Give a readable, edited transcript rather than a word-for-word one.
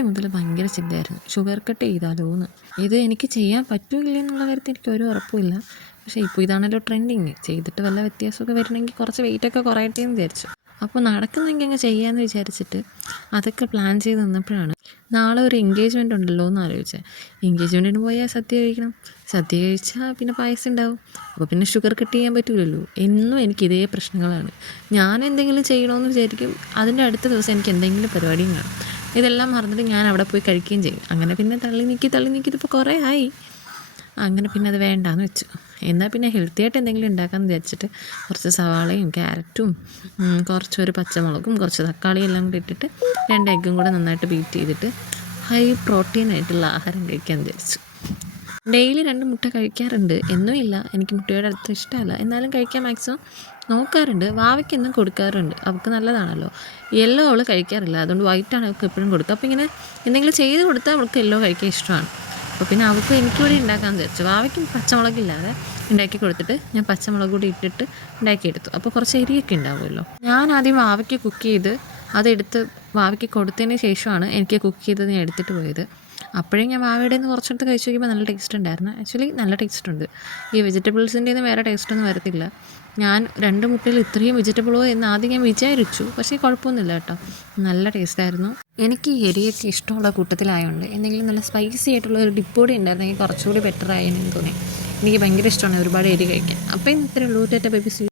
ഇന്നലെ മുതൽ ഭയങ്കര ചിന്തയായിരുന്നു, ഷുഗർ കട്ട് ചെയ്താലോ എന്ന്. ഇത് എനിക്ക് ചെയ്യാൻ പറ്റുമില്ല എന്നുള്ള കാര്യത്തിൽ എനിക്ക് ഒരു ഉറപ്പുമില്ല. പക്ഷേ ഇപ്പോൾ ഇതാണല്ലോ ട്രെൻഡിങ്. ചെയ്തിട്ട് വല്ല വ്യത്യാസമൊക്കെ വരണമെങ്കിൽ കുറച്ച് വെയിറ്റൊക്കെ കുറയട്ടെ എന്ന് വിചാരിച്ചു. അപ്പോൾ നടക്കുന്നെങ്കിൽ അങ്ങ് ചെയ്യാമെന്ന് വിചാരിച്ചിട്ട് അതൊക്കെ പ്ലാൻ ചെയ്ത് നിന്നപ്പോഴാണ് നാളെ ഒരു എൻഗേജ്മെൻ്റ് ഉണ്ടല്ലോ എന്ന് ആലോചിച്ചത്. എൻഗേജ്മെൻറ്റിന് പോയാൽ സദ്യ കഴിക്കണം, സദ്യ കഴിച്ചാൽ പിന്നെ പായസം ഉണ്ടാവും. അപ്പോൾ പിന്നെ ഷുഗർ കട്ട് ചെയ്യാൻ പറ്റില്ലല്ലോ. എന്നും എനിക്ക് ഇതേ പ്രശ്നങ്ങളാണ്. ഞാൻ എന്തെങ്കിലും ചെയ്യണമെന്ന് വിചാരിക്കും, അതിൻ്റെ അടുത്ത ദിവസം എനിക്ക് എന്തെങ്കിലും പരിപാടിയും കാണും. ഇതെല്ലാം മറന്നിട്ട് ഞാൻ അവിടെ പോയി കഴിക്കുകയും ചെയ്യും. അങ്ങനെ പിന്നെ തള്ളി നീക്കി ഇതിപ്പോൾ കുറേ ആയി. അങ്ങനെ പിന്നെ അത് വേണ്ടാന്ന് വെച്ചു. എന്നാൽ പിന്നെ ഹെൽത്തി ആയിട്ട് എന്തെങ്കിലും ഉണ്ടാക്കാമെന്ന് വിചാരിച്ചിട്ട് കുറച്ച് സവാളയും ക്യാരറ്റും കുറച്ചൊരു പച്ചമുളകും കുറച്ച് തക്കാളിയും എല്ലാം കൂടി ഇട്ടിട്ട് 2 എഗ്ഗും കൂടെ നന്നായിട്ട് ബീറ്റ് ചെയ്തിട്ട് ഹൈ പ്രോട്ടീൻ ആയിട്ടുള്ള ആഹാരം കഴിക്കാമെന്ന് വിചാരിച്ചു. ഡെയിലി 2 മുട്ട കഴിക്കാറുണ്ട്, എന്നും ഇല്ല. എനിക്ക് മുട്ടയുടെ അടുത്ത് ഇഷ്ടമല്ല, എന്നാലും കഴിക്കാൻ മാക്സിമം നോക്കാറുണ്ട്. വാവയ്ക്കൊന്നും കൊടുക്കാറുണ്ട്, അവൾക്ക് നല്ലതാണല്ലോ. യെല്ലോ അവൾ കഴിക്കാറില്ല, അതുകൊണ്ട് വൈറ്റാണ് അവൾക്ക് എപ്പോഴും കൊടുക്കുക. അപ്പോൾ ഇങ്ങനെ എന്തെങ്കിലും ചെയ്ത് കൊടുത്താൽ അവൾക്ക് യെല്ലോ കഴിക്കാൻ ഇഷ്ടമാണ്. അപ്പോൾ പിന്നെ അവൾക്ക് എനിക്കൂടെ ഉണ്ടാക്കാമെന്ന് വിചാരിച്ചു. വാവയ്ക്കും പച്ചമുളകില്ലാതെ ഉണ്ടാക്കി കൊടുത്തിട്ട് ഞാൻ പച്ചമുളക് കൂടി ഇട്ടിട്ട് ഉണ്ടാക്കിയെടുത്തു. അപ്പോൾ കുറച്ച് എരിയൊക്കെ ഉണ്ടാവുമല്ലോ. ഞാൻ ആദ്യം വാവയ്ക്ക് കുക്ക് ചെയ്ത് അതെടുത്ത് വാവയ്ക്ക് കൊടുത്തതിന് ശേഷമാണ് എനിക്ക് കുക്ക് ചെയ്തത് ഞാൻ എടുത്തിട്ട് പോയത്. അപ്പോഴേ ഞാൻ വാവയുടെ നിന്ന് കുറച്ചെടുത്ത് കഴിച്ച് നോക്കിയപ്പോൾ നല്ല ടേസ്റ്റ് ഉണ്ടായിരുന്നു. ആക്ച്വലി നല്ല ടേസ്റ്റ് ഉണ്ട്. ഈ വെജിറ്റബിൾസിൻ്റെ നിന്ന് വേറെ ടേസ്റ്റൊന്നും വരത്തില്ല. ഞാൻ 2 മുട്ടയിൽ ഇത്രയും വെജിറ്റബിളോ എന്ന് ആദ്യം ഞാൻ വിചാരിച്ചു, പക്ഷേ കുഴപ്പമൊന്നുമില്ല കേട്ടോ, നല്ല ടേസ്റ്റായിരുന്നു. എനിക്ക് എരിയൊക്കെ ഇഷ്ടമുള്ള കൂട്ടത്തിലായതുകൊണ്ട് എന്തെങ്കിലും നല്ല സ്പൈസി ആയിട്ടുള്ള ഒരു ഡിപ്പോടി ഉണ്ടായിരുന്നെങ്കിൽ കുറച്ചുകൂടി ബെറ്റർ ആയെന്ന് തോന്നി. എനിക്ക് ഭയങ്കര ഇഷ്ടമാണ് ഒരുപാട് എരി കഴിക്കാൻ. അപ്പോൾ ഇത്രയേ ഉള്ളൂ. Tata bye bye.